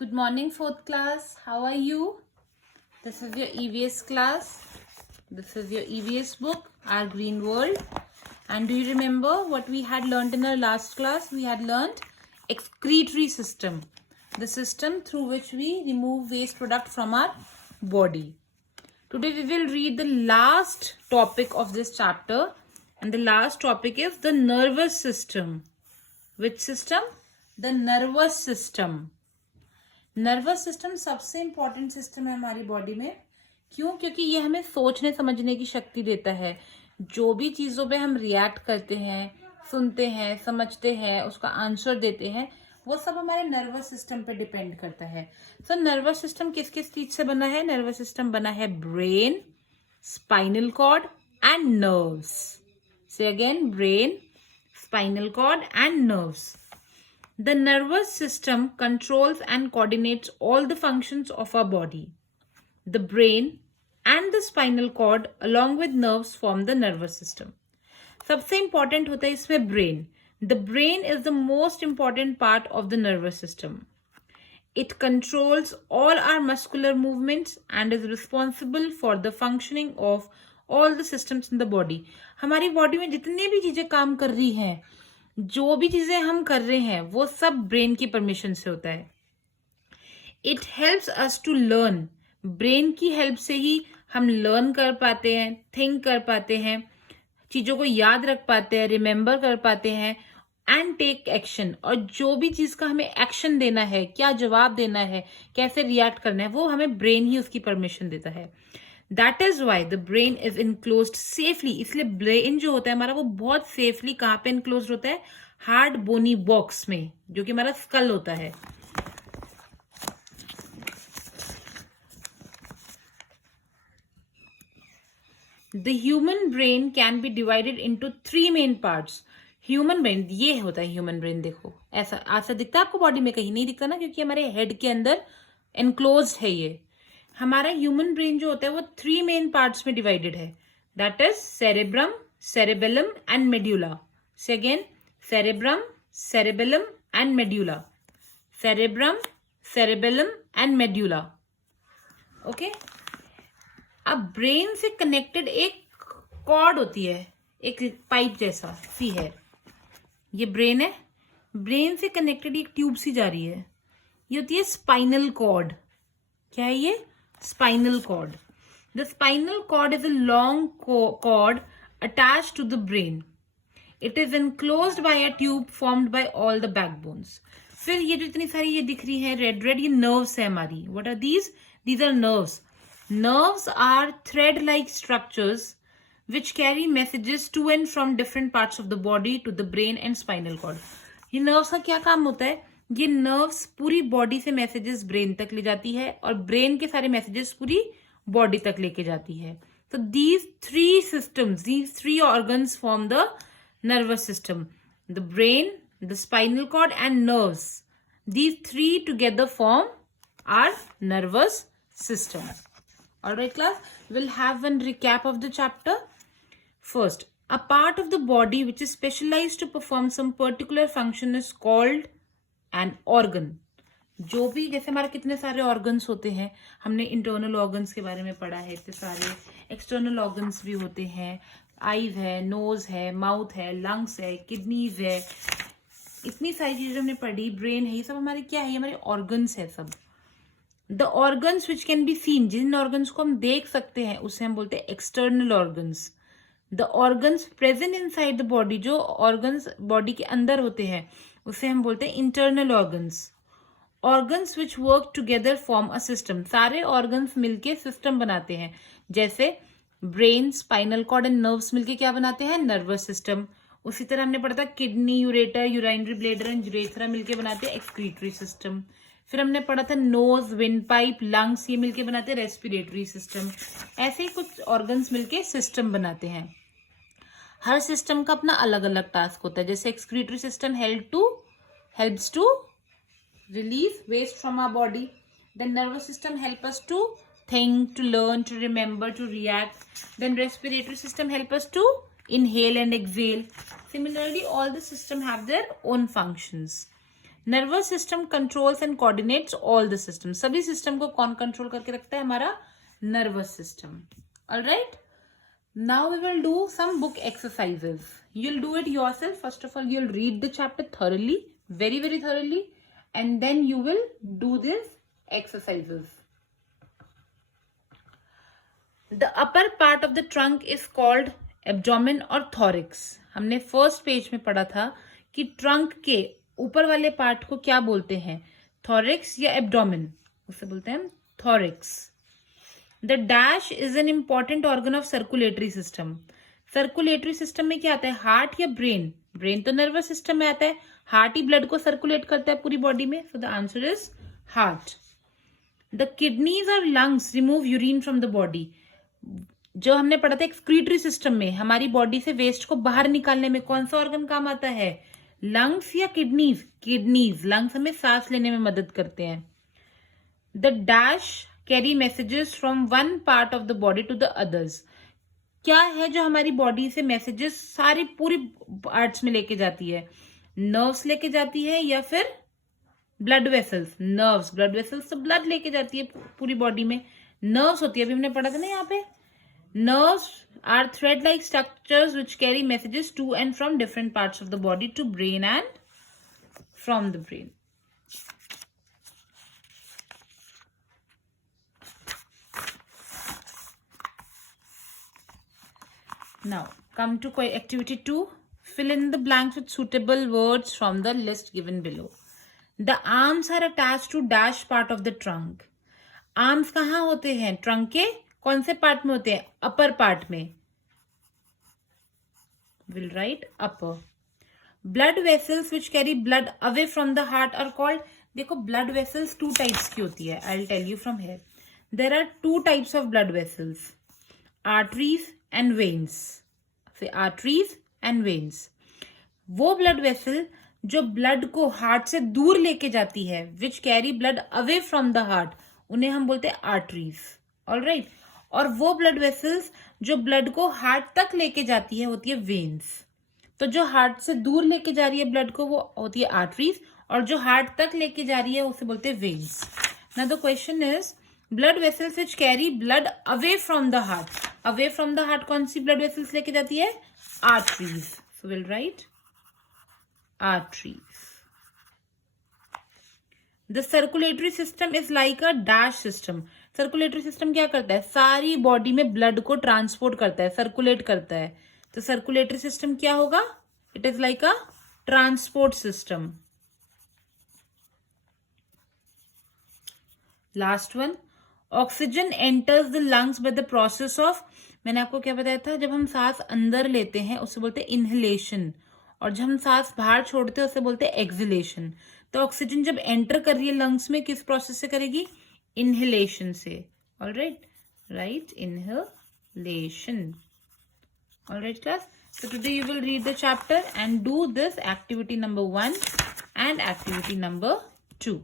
Good morning, fourth class. How are you? This is your EVS class. This is your EVS book, Our Green World. And do you remember what we had learned in our last class? We had learned excretory system, the system through which we remove waste product from our body. Today we will read the last topic of this chapter, and the last topic is the nervous system. Which system? The nervous system. Nervous system सबसे important system है हमारी body में. क्यों? क्योंकि ये हमें सोचने समझने की शक्ति देता है. जो भी चीज़ों पे हम रिएक्ट करते हैं, सुनते हैं, समझते हैं, उसका आंसर देते हैं, वो सब हमारे नर्वस सिस्टम पे डिपेंड करता है. सो नर्वस सिस्टम किस किस चीज से बना है? नर्वस सिस्टम बना है brain, spinal cord and nerves. Say again, brain, spinal cord and nerves. The nervous system controls and coordinates all the functions of our body. The brain and the spinal cord along with nerves form the nervous system. सबसे important होता है इसमें brain. The brain is the most important part of the nervous system. It controls all our muscular movements and is responsible for the functioning of all the systems in the body. हमारी body में जितनी भी चीजें काम कर रही हैं, जो भी चीजें हम कर रहे हैं, वो सब ब्रेन की परमिशन से होता है. It helps us to learn. Brain की हेल्प से ही हम लर्न कर पाते हैं, थिंक कर पाते हैं, चीजों को याद रख पाते हैं, रिमेम्बर कर पाते हैं एंड टेक एक्शन. और जो भी चीज का हमें एक्शन देना है, क्या जवाब देना है, कैसे रिएक्ट करना है, वो हमें ब्रेन ही उसकी परमिशन देता है. That is why the brain is enclosed safely. इसलिए ब्रेन जो होता है हमारा, वो बहुत सेफली कहाँ पे इनक्लोज्ड होता है? हार्ड बोनी बॉक्स में, जो कि हमारा स्कल होता है. The human brain can be divided into 3 main parts. Human brain, ये होता है ह्यूमन ब्रेन. देखो, ऐसा दिखता है आपको बॉडी में? कहीं नहीं दिखता ना, क्योंकि हमारे हेड के अंदर एनक्लोज्ड है ये. हमारा ह्यूमन ब्रेन जो होता है वो 3 मेन पार्ट्स में डिवाइडेड है. That is cerebrum, cerebellum and medulla. Say again, cerebrum, cerebellum and medulla. Cerebrum, cerebellum and medulla. Okay. अब ब्रेन से कनेक्टेड एक कॉर्ड होती है, एक पाइप जैसा सी है. ये ब्रेन है. ब्रेन से कनेक्टेड एक ट्यूब सी जा रही है, ये होती है स्पाइनल कॉर्ड. क्या है ये? Spinal cord. The spinal cord is a long cord attached to the brain. It is enclosed by a tube formed by all the backbones. फिर ये जो इतनी सारी ये दिख रही है रेड रेड, ये nerves है हमारी. What are these? These are nerves. Nerves are thread-like structures which carry messages to and from different parts of the body to the brain and spinal cord. ये nerves का क्या काम होता है? ये नर्व्स पूरी बॉडी से मैसेजेस ब्रेन तक ले जाती है और ब्रेन के सारे मैसेजेस पूरी बॉडी तक लेके जाती है. तो these 3 systems, these 3 organs form the nervous system. The brain, the spinal cord and nerves. These 3 together form our nervous system. Alright class, we'll have one recap of the chapter. First, a part of the body which is specialized to perform some particular function is called an organ. जो भी, जैसे हमारे कितने सारे organs होते हैं, हमने internal organs के बारे में पढ़ा है, इतने सारे एक्सटर्नल ऑर्गन्स भी होते हैं. आईज है, नोज है, माउथ है, लंग्स है, किडनीज है, इतनी सारी चीजें हमने पढ़ी. ब्रेन है, ये सब हमारे क्या है? ये हमारे ऑर्गन्स है सब. The organs which can be seen, जिन ऑर्गन्स को हम देख सकते हैं उसे हम बोलते हैं external organs. The organs present inside the body, जो ऑर्गन्स बॉडी के अंदर होते हैं उसे हम बोलते हैं internal organs. Organs which work together form a system. सारे ऑर्गन्स मिलके सिस्टम बनाते हैं. जैसे brain, spinal cord and nerves मिलके क्या बनाते हैं? Nervous system. उसी तरह हमने पढ़ा था kidney, ureter, urinary bladder and urethra मिलके बनाते हैं एक्सक्रीटरी सिस्टम. फिर हमने पढ़ा था नोज, विंड पाइप, लंग्स, ये मिलके बनाते हैं रेस्पिरेटरी सिस्टम. ऐसे ही कुछ ऑर्गन्स मिलके सिस्टम बनाते हैं. हर सिस्टम का अपना अलग अलग टास्क होता है. जैसे excretory system helps to release waste from our body. Then nervous system help us to think, to learn, to remember, to react. Then respiratory system help us to inhale and exhale. Similarly, all the system have their own functions. Nervous system controls and coordinates all the system. सभी system को कौन control करके रखता है? हमारा nervous system. Alright, now we will do some book exercises. You'll do it yourself. First of all, you'll read the chapter thoroughly, very, very thoroughly, and then you will do these exercises. The upper part of the trunk is called abdomen or thorax. हमने first page में पढ़ा था कि trunk के ऊपर वाले part को क्या बोलते हैं? थॉरिक्स या एब्डोमेन, उसे बोलते हैं thorax. The dash is an important organ of circulatory system. Circulatory system में क्या आता है? हार्ट या ब्रेन? ब्रेन तो नर्वस सिस्टम में आता है. हार्ट ही ब्लड को सर्कुलेट करता है पूरी बॉडी में. So the answer is heart. The kidneys और lungs remove urine from the body. जो हमने पढ़ा था एक्सक्रीटरी सिस्टम में, हमारी बॉडी से वेस्ट को बाहर निकालने में कौन सा ऑर्गन काम आता है? लंग्स या किडनीज? किडनीज. लंग्स हमें सांस लेने में मदद करते हैं. The dash carry messages from one part of the body to the others. क्या है जो हमारी बॉडी से मैसेजेस सारी पूरी पार्ट्स में लेके जाती है? नर्व्स लेके जाती है या फिर blood vessels? Nerves. Blood vessels तो ब्लड लेके जाती है पूरी बॉडी में. नर्व्स होती है, अभी हमने पढ़ा था ना यहाँ पे. Nerves are thread like structures which carry messages to and from different parts of the body to brain and from the brain. Now, come to activity 2. Fill in the blanks with suitable words from the list given below. The arms are attached to dash part of the trunk. Arms कहाँ होते हैं? Trunk के कौन से part में होते हैं? Upper part में. We'll write upper. Blood vessels which carry blood away from the heart are called. देखो, blood vessels 2 types की होती है. I'll tell you from here. There are 2 types of blood vessels. Arteries and veins. Say arteries and veins. वो blood vessel जो blood को heart से दूर लेके जाती है, which carry blood away from the heart, उन्हें हम बोलते हैं arteries. Alright? और वो blood vessels जो blood को heart तक लेके जाती है होती है veins. तो जो heart से दूर लेके जा रही है blood को वो होती है arteries, और जो heart तक लेके जा रही है उसे बोलते हैं veins. Now the question is, blood vessels which carry blood away from the heart. Away from the heart कौन सी blood vessels लेके जाती है? Arteries. So we'll write arteries. The circulatory system is like a dash system. Circulatory system क्या करता है? सारी body में blood को ट्रांसपोर्ट करता है, सर्कुलेट करता है. तो सर्कुलेटरी सिस्टम क्या होगा? It is like a transport system. Last one, oxygen enters the lungs by the process of. मैंने आपको क्या बताया था? जब हम सांस अंदर लेते हैं उसे बोलते हैं इनहेलेशन, और जब हम सांस बाहर छोड़ते हैं उसे बोलते हैं एक्सहेलेशन. तो ऑक्सीजन जब एंटर कर रही है लंग्स में, किस प्रोसेस से करेगी? इनहेलेशन से. Alright, right, inhalation. Alright class, so today you will read the chapter and do this activity number 1 and activity number 2.